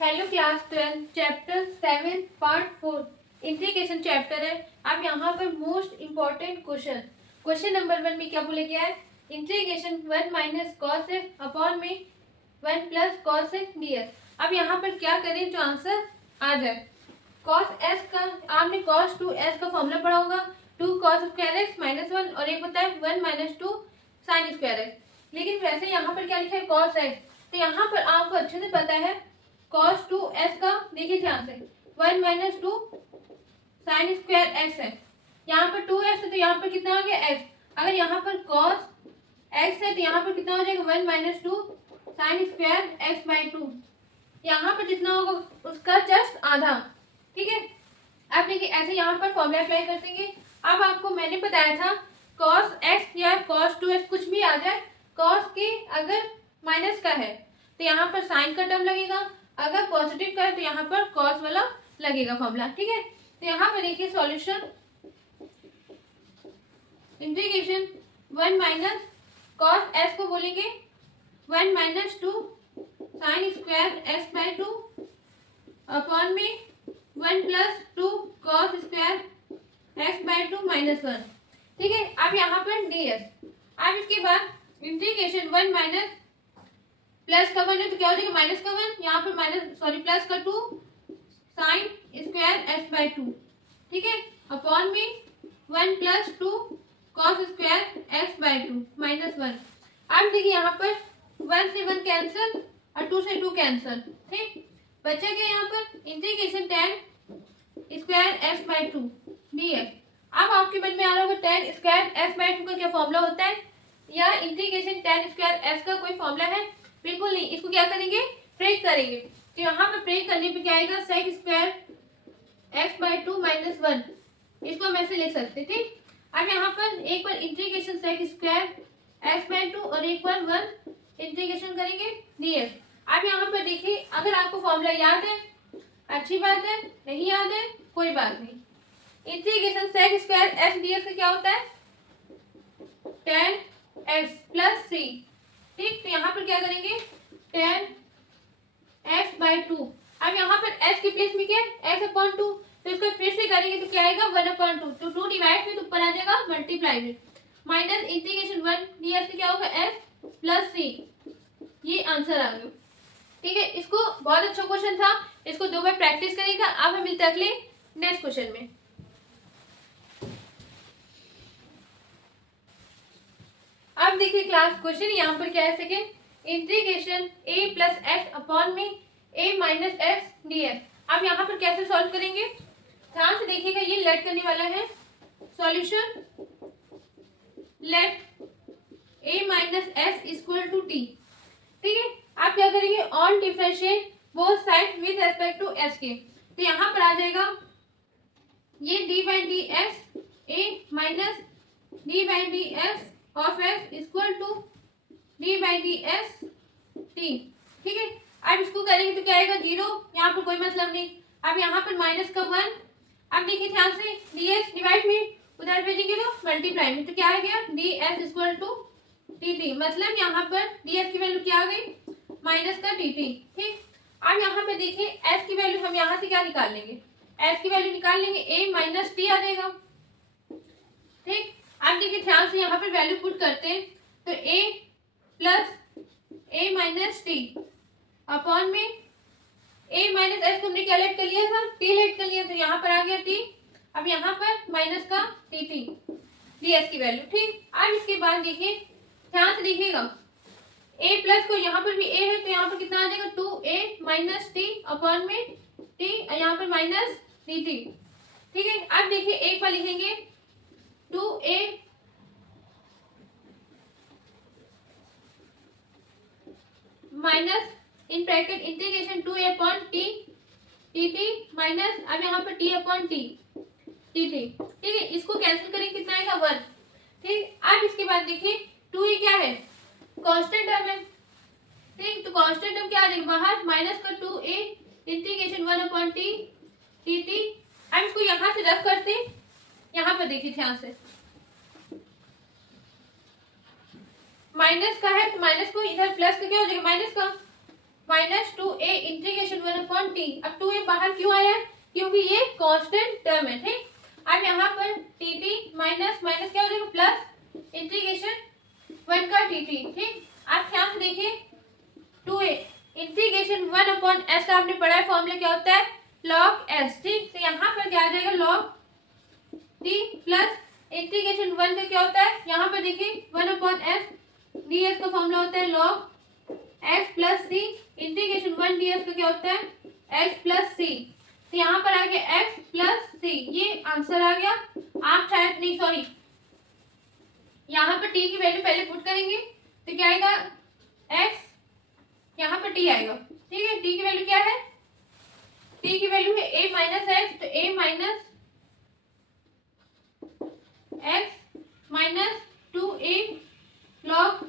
Hello class 12 chapter 7 part 4 integration chapter है। अब यहाँ पर मोस्ट इम्पोर्टेंट क्वेश्चन नंबर 1 में क्या बोले गया है, integration 1 minus cos x upon में 1 प्लस कॉस एक्स dx। अब यहाँ पर क्या करें जो आंसर आ जाए। कॉस एस का आपने कॉस 2s का फॉर्मूला पढ़ा होगा, 2 कॉस स्क्वायर एक्स माइनस 1 और एक होता है 1 माइनस 2 साइन स्क्वायर एक्स। लेकिन वैसे यहाँ पर क्या लिखा है कॉस एक्स, तो यहाँ पर आपको अच्छे से पता है cos 2s का, देखिए ध्यान से 1 माइनस 2 साइन स्क्वायर एक्स है, यहाँ पर 2s है तो यहाँ पर कितना आ गया x। अगर यहाँ पर cos x है तो यहाँ पर कितना हो जाएगा 1 minus 2 sine square x by 2। यहाँ पर जितना होगा उसका जस्ट आधा, ठीक है। अब देखिए ऐसे यहाँ पर फॉर्मूला अप्लाई कर देंगे। अब आपको मैंने बताया था cos x या cos 2s कुछ भी आ जाए, cos के अगर माइनस का है तो यहाँ पर साइन का टर्म लगेगा, अगर पॉजिटिव का है तो यहाँ पर कॉस वाला लगेगा फॉर्मूला, ठीक है। तो यहाँ पर देखिए solution integration 1 minus cos S को बोलेंगे 1 minus 2 sine square S by 2 upon में 1 plus 2 cos square x by 2 minus 1, ठीक है। अब यहाँ पर डी एस। अब इसके बाद इंटीग्रेशन 1 माइनस प्लस का 1 है तो क्या हो जाएगा माइनस का 1, यहाँ पर प्लस का 2 साइन स्क्वायर एस बाई 2, ठीक है, अपॉन में 1 plus 2 cos square x by 2 minus 1। अब देखिए यहाँ पर 1 से 1 कैंसिल और 2 से 2 कैंसिल, ठीक, बचा गया यहाँ पर integration 10 square x by 2 dx। अब आपके मन में आ रहा होगा 10 स्क्वायर एक्स बाई 2 का क्या फॉर्मूला होता है, या इंटीग्रेशन 10 स्क्वायर एक्स का कोई फॉर्मूला है? बिल्कुल नहीं। इसको क्या करेंगे, ब्रेक करेंगे। तो यहाँ पर ब्रेक करने पे क्या आएगा sec square x by 2 minus 1, इसको हम ऐसे लिख सकते, ठीक। अब यहाँ पर एक बार integration sec square x by 2 और एक बार 1 इंटीग्रेशन करेंगे dx। अब यहाँ पर देखिए अगर आपको फॉर्मूला याद है अच्छी बात है, नहीं याद है कोई बात नहीं। Integration sec square x dx का क्या होता है 10x प्लस 3, ठीक। तो यहाँ पर क्या करेंगे 10x बाई 2। अब यहाँ पर s के प्लेस में क्या है x अपॉन 2, तो इसको फिर से करेंगे तो क्या आएगा 1 अपॉन 2, तो 2 डिवाइड में तो ऊपर आ जाएगा मल्टीप्लाई में, माइनस इंटीग्रेशन 1 dx क्या होगा s प्लस 3। ये आंसर आ गया, ठीक है। इसको बहुत अच्छा क्वेश्चन था, इसको 2 बार प्रैक्टिस करेगा। अब हम मिलते अगले नेक्स्ट क्वेश्चन में। अब देखिए क्लास क्वेश्चन यहाँ पर क्या है second integration a plus x upon में a माइनस एक्स dx। अब यहाँ पर कैसे सॉल्व करेंगे, ध्यान से देखिएगा, ये लेट करने वाला है solution let a minus x equal to t, ठीक है। आप क्या करेंगे on differentiate both side with respect to s के, तो यहाँ पर आ जाएगा ये d by d x a minus d by d x of x equal to d by d x t, ठीक है। अब इसको करेंगे तो क्या आएगा 0, यहाँ पर कोई मतलब नहीं। अब यहाँ पर माइनस का 1, अब देखिए ध्यान से डी एक्स डिवाइड में उधर भेजेंगे तो मल्टीप्लाई में, तो क्या आ गया d x equal to t t, मतलब यहाँ पर डी एक्स की वैल्यू क्या आ गई माइनस का टी टी, ठीक। अब यहाँ पे देखिए एस की वैल्यू हम यहाँ से क्या निकाल लेंगे, एस की वैल्यू निकाल लेंगे ए माइनस टी आ जाएगा, ठीक। अब देखिए ध्यान से यहाँ पर वैल्यू पुट करते हैं तो a plus a minus T upon में a माइनस एस को हमने क्या लेट कर लिया था t लेट कर लिया, तो यहाँ पर आ गया t। अब यहाँ पर माइनस का टी टी डी एस की वैल्यू, ठीक। अब इसके बाद देखिए ध्यान से देखिएगा a प्लस को यहाँ पर भी a है तो यहाँ पर कितना आ जाएगा 2a माइनस टी अपॉन में t और यहाँ पर माइनस टी टी, ठीक है। अब देखिए एक बार लिखेंगे 2a minus in bracket integration 2a upon T T T minus अब यहाँ पर t upon T T T, ठीक है। इसको कैंसिल करेंगे कितना आएगा 1, ठीक। अब इसके बाद देखिए 2a क्या है कांस्टेंट टर्म है, ठीक, तो कांस्टेंट टर्म क्या आ जाएगा बाहर माइनस का 2a integration 1 upon T T T. अब इसको यहाँ से रख करते, यहाँ पर देखिए ध्यान से माइनस का है तो माइनस को इधर प्लस का क्या हो जाएगा माइनस का माइनस 2a इंटीग्रेशन 1/t। अब 2a बाहर क्यों आया है? क्योंकि ये कांस्टेंट टर्म है, ठीक। अब यहाँ पर dt माइनस माइनस क्या हो जाएगा प्लस इंटीग्रेशन 1 का dt, ठीक। आप ध्यान से देखिए 2a इंटीग्रेशन 1/s का आपने पढ़ा है फॉर्मूला क्या होता है log s, ठीक। तो यहाँ पर क्या आ जाएगा log t प्लस इंटीग्रेशन 1 का क्या होता है, यहाँ पर देखिए 1/s ds का फॉर्मूला होता है log x plus c। Integration 1 ds का क्या होता है x प्लस c। तो यहाँ पर आ गया x प्लस c, ये आंसर आ गया। आप शायद नहीं, सॉरी, यहाँ पर t की वैल्यू पहले पुट करेंगे तो क्या आएगा x, यहाँ पर t आएगा, ठीक है। t की वैल्यू क्या है, t की वैल्यू है a माइनस एक्स, तो a minus x minus 2a log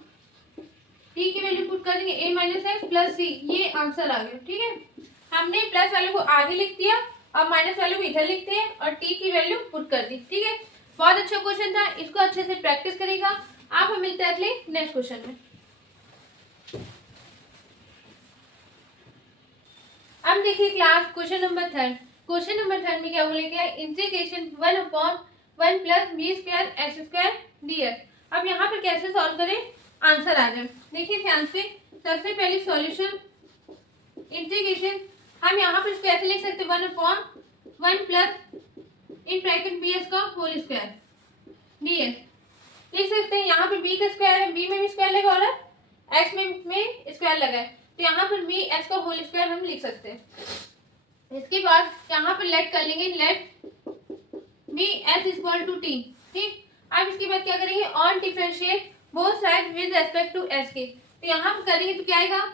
t की वैल्यू पुट कर देंगे a minus x plus c, ये आंसर आ गया, ठीक है। हमने प्लस वाले को आगे लिख दिया, अब माइनस वाले को इधर लिखते हैं और t की वैल्यू पुट कर दी, ठीक है। बहुत अच्छा क्वेश्चन था, इसको अच्छे से प्रैक्टिस करेगा आप। हम मिलते हैं अगले नेक्स्ट क्वेश्चन में। अब देखिए class question number 3। Question number 3 में क्या बोलेगा, integration 1/1 plus b square s square dx। अब यहाँ पर कैसे सॉल्व करें, आंसर आ जाए। देखिए ध्यान से, सबसे पहले सॉल्यूशन इंटीग्रेशन, हम यहाँ पर इसको ऐसे लिख सकते हैं 1/1 plus in bracket b s का होल स्क्वायर dx लिख सकते हैं। यहाँ पर b का स्क्वायर है, b में भी स्क्वायर लगा और x में स्क्वायर लगा है, तो यहाँ पर बी एस का होल स्क्वायर हम लिख सकते हैं। इसके बाद यहाँ पर लेट कर लेंगे, let b s equal to t, ठीक। अब इसके बाद क्या करेंगे, on differentiate both side with respect to s के, तो यहाँ पर करेंगे तो क्या आएगा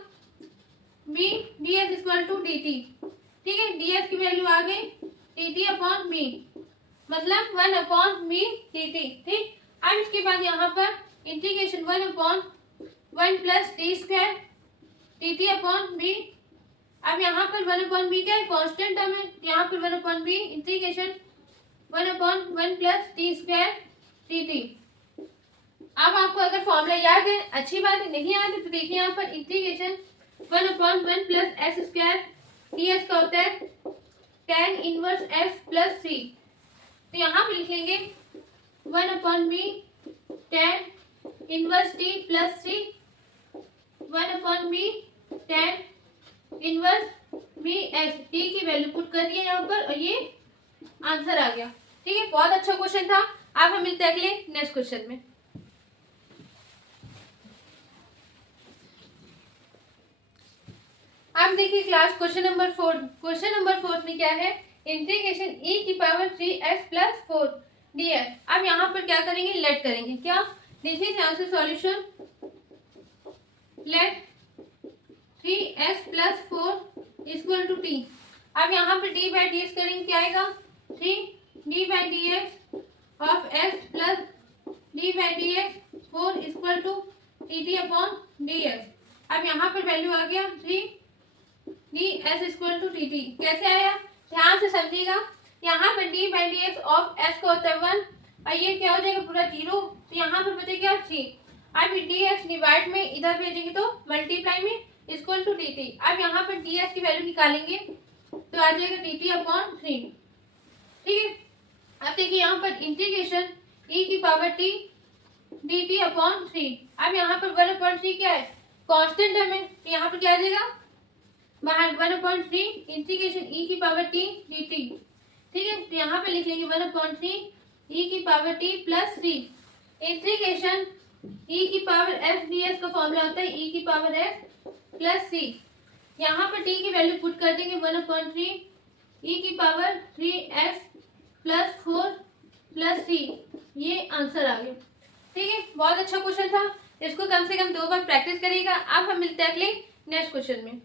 b d s equal to d t, ठीक है। डी एस की वैल्यू आ गई डी टी अपॉन बी, मतलब 1/b dt, ठीक। अब इसके बाद यहाँ पर integration 1/1 plus t square dt upon b. अब यहाँ पर 1/b क्या है, कांस्टेंट टर्म है, यहाँ पर 1/b integration 1/1 plus t square dt। अब आपको अगर फॉर्मूला याद है अच्छी बात है, नहीं याद है तो देखिए यहाँ पर integration 1/1 plus S square ds का होता है tan inverse s plus c, तो यहाँ पर लिख लेंगे 1/b tan inverse t plus c, 1/b tan inverse b s, t की वैल्यू पुट कर दिया यहाँ पर और ये आंसर आ गया, ठीक है। बहुत अच्छा क्वेश्चन था। आप हम मिलते हैं अगले नेक्स्ट क्वेश्चन में। अब देखिए class question number 4। Question number 4 में क्या है, इंटीग्रेशन e की पावर 3s प्लस 4 dx। अब यहाँ पर क्या करेंगे, लेट करेंगे, क्या देखिए ध्यान से solution, let 3s plus 4 equal to t। अब यहाँ पर d बाई डी एक्स करेंगे, क्या आएगा 3d by d x of s plus d by d x 4 equal to dt upon d x. अब यहाँ पर वैल्यू आ गया 3d s equal to dt। कैसे आया, ध्यान से समझिएगा। यहाँ पर d by d x of s का होता है 1 और ये क्या हो जाएगा पूरा 0, तो यहाँ पर बचेगा 3। अब डी एक्स डिवाइड में इधर भेजेंगे तो मल्टीप्लाई में इक्वल टू डी टी। अब यहाँ पर डी एक्स की वैल्यू निकालेंगे तो आ जाएगा डी टी अपॉन 3, ठीक है। अब देखिए यहाँ पर इंटीग्रेशन e की power t D T upon 3। अब यहाँ पर 1/3 क्या है, कांस्टेंट टर्म है, तो यहाँ पर क्या आ जाएगा बाहर 1/3 इंटीग्रेशन e की पावर t dt, ठीक है। तो यहाँ पे लिख लेंगे 1/3 e की power t plus 3 integration e की पावर s ds का फॉर्मूला होता है e की पावर s प्लस c। यहाँ पर t की वैल्यू पुट कर देंगे 1/3 e की power 3s plus 4 plus c, ये आंसर आ गया, ठीक है। बहुत अच्छा क्वेश्चन था, इसको कम से कम 2 बार प्रैक्टिस करिएगा। अब हम मिलते हैं अगले नेक्स्ट क्वेश्चन में।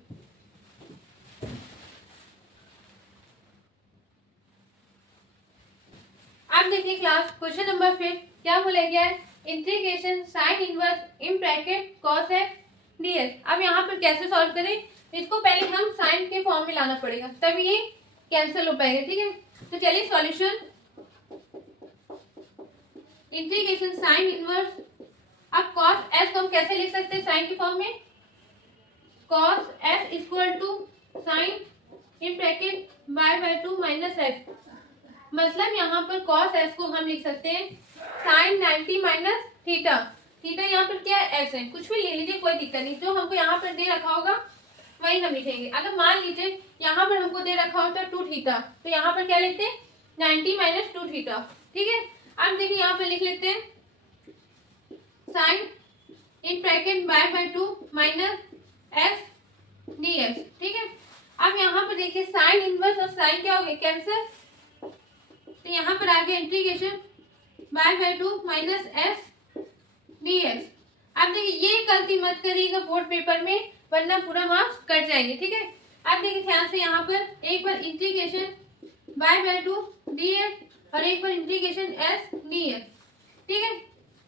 अब देखिए क्लास क्वेश्चन नंबर 5 क्या बोला गया है, integration sine inverse in bracket cos x dx. अब यहाँ पर कैसे सॉल्व करें, इसको पहले हम साइन के फॉर्म में लाना पड़ेगा तभी ये कैंसिल हो पाएगा, ठीक है। तो चलिए सॉल्यूशन इंटीग्रेशन साइन इनवर्स, अब कॉस एस को हम कैसे लिख सकते हैं साइन के फॉर्म में, cos s equal to sine in bracket y/2 minus s. मतलब यहाँ पर cos s को हम लिख सकते हैं साइन 90 माइनस थीटा। थीटा यहाँ पर क्या है, s है, कुछ भी ले लीजिए कोई दिक्कत नहीं, जो हमको यहाँ पर दे रखा होगा वही हम लिखेंगे। अगर मान लीजिए यहाँ पर हमको दे रखा होता 2 थीटा, तो यहाँ पर क्या लिखते हैं 90 माइनस 2 थीटा। ठीक है, अब देखिए यहाँ पर लिख लेते हैं sine in bracket y/2 minus s d x. ठीक है, अब यहाँ पर देखिए साइन इनवर्स और साइन क्या हो गया, कैंसिल, तो यहाँ पर आ गया integration y/2 minus s d x. अब देखिए ये गलती मत करिएगा बोर्ड पेपर में, वरना पूरा मार्क्स कट जाएंगे। ठीक है, अब देखिए ध्यान से यहाँ पर एक बार इंटीग्रेशन y/2 dx और एक बार इंटीग्रेशन s dx। ठीक है,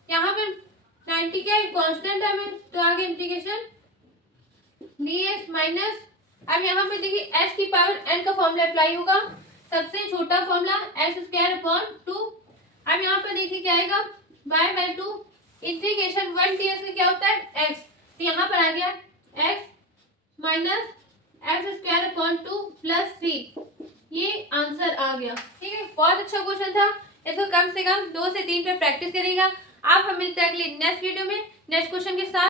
यहाँ पर 90 क्या है, कांस्टेंट है में, तो आगे इंटीग्रेशन dx माइनस, अब यहाँ पे देखिए s की पावर n का फॉर्मूला अप्लाई होगा, सबसे छोटा फॉर्मूला s²/2। अब यहाँ पर देखिए क्या आएगा y/2 इंटीग्रेशन 1 ds में क्या होता है x, तो यहाँ पर आ गया x minus x² plus c, ये आंसर आ गया। ठीक है, बहुत अच्छा क्वेश्चन था, इसको कम से कम 2 से 3 पे प्रैक्टिस करिएगा। आप हम मिलते हैं अगले नेक्स्ट वीडियो में नेक्स्ट क्वेश्चन के साथ।